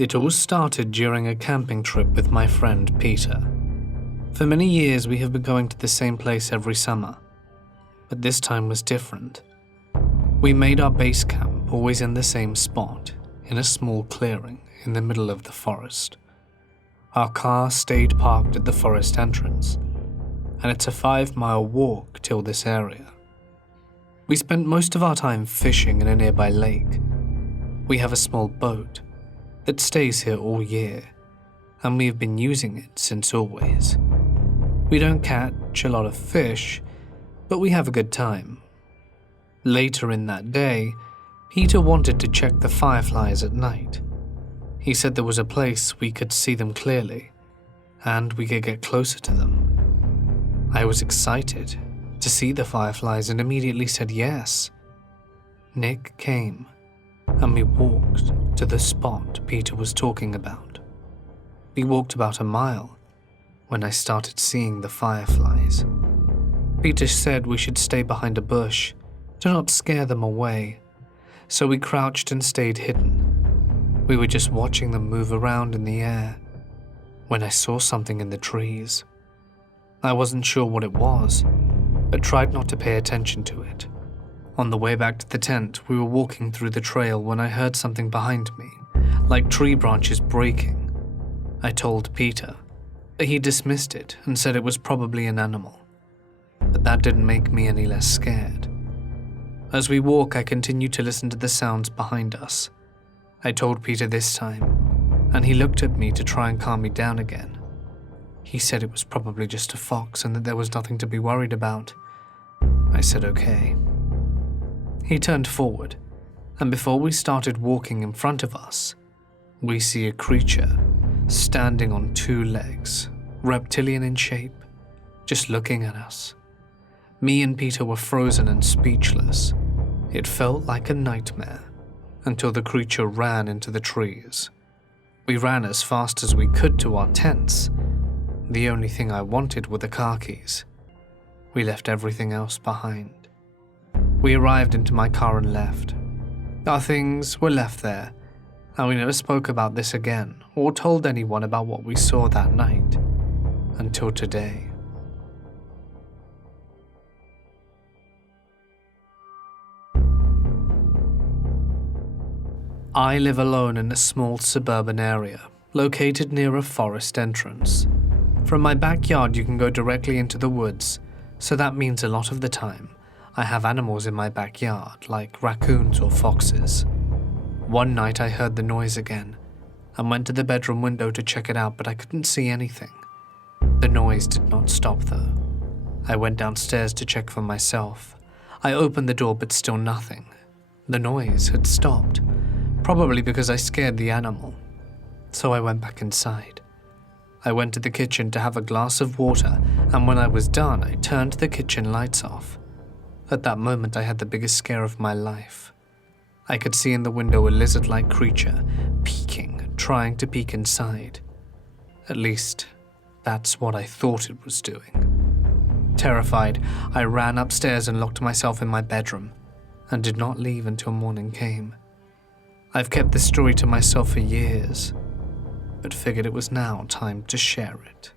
It all started during a camping trip with my friend Peter. For many years we have been going to the same place every summer, but this time was different. We made our base camp always in the same spot, in a small clearing in the middle of the forest. Our car stayed parked at the forest entrance, and it's a 5-mile walk till this area. We spent most of our time fishing in a nearby lake. We have a small boat that stays here all year, and we have been using it since always. We don't catch a lot of fish, but we have a good time. Later in that day, Peter wanted to check the fireflies at night. He said there was a place we could see them clearly, and we could get closer to them. I was excited to see the fireflies and immediately said yes. Nick came, and we walked to the spot Peter was talking about. We walked about a mile when I started seeing the fireflies. Peter said we should stay behind a bush to not scare them away, so we crouched and stayed hidden. We were just watching them move around in the air when I saw something in the trees. I wasn't sure what it was, but tried not to pay attention to it. On the way back to the tent, we were walking through the trail when I heard something behind me, like tree branches breaking. I told Peter, but he dismissed it and said it was probably an animal. But that didn't make me any less scared. As we walk, I continued to listen to the sounds behind us. I told Peter this time, and he looked at me to try and calm me down again. He said it was probably just a fox and that there was nothing to be worried about. I said okay. He turned forward, and before we started walking in front of us, we see a creature standing on 2 legs, reptilian in shape, just looking at us. Me and Peter were frozen and speechless. It felt like a nightmare until the creature ran into the trees. We ran as fast as we could to our tents. The only thing I wanted were the car keys. We left everything else behind. We arrived into my car and left. Our things were left there, and we never spoke about this again or told anyone about what we saw that night until today. I live alone in a small suburban area, located near a forest entrance. From my backyard you can go directly into the woods, so that means a lot of the time I have animals in my backyard, like raccoons or foxes. One night I heard the noise again, and went to the bedroom window to check it out, but I couldn't see anything. The noise did not stop though. I went downstairs to check for myself. I opened the door, but still nothing. The noise had stopped, probably because I scared the animal. So I went back inside. I went to the kitchen to have a glass of water, and when I was done, I turned the kitchen lights off. At that moment, I had the biggest scare of my life. I could see in the window a lizard-like creature, peeking, trying to peek inside. At least, that's what I thought it was doing. Terrified, I ran upstairs and locked myself in my bedroom, and did not leave until morning came. I've kept this story to myself for years, but figured it was now time to share it.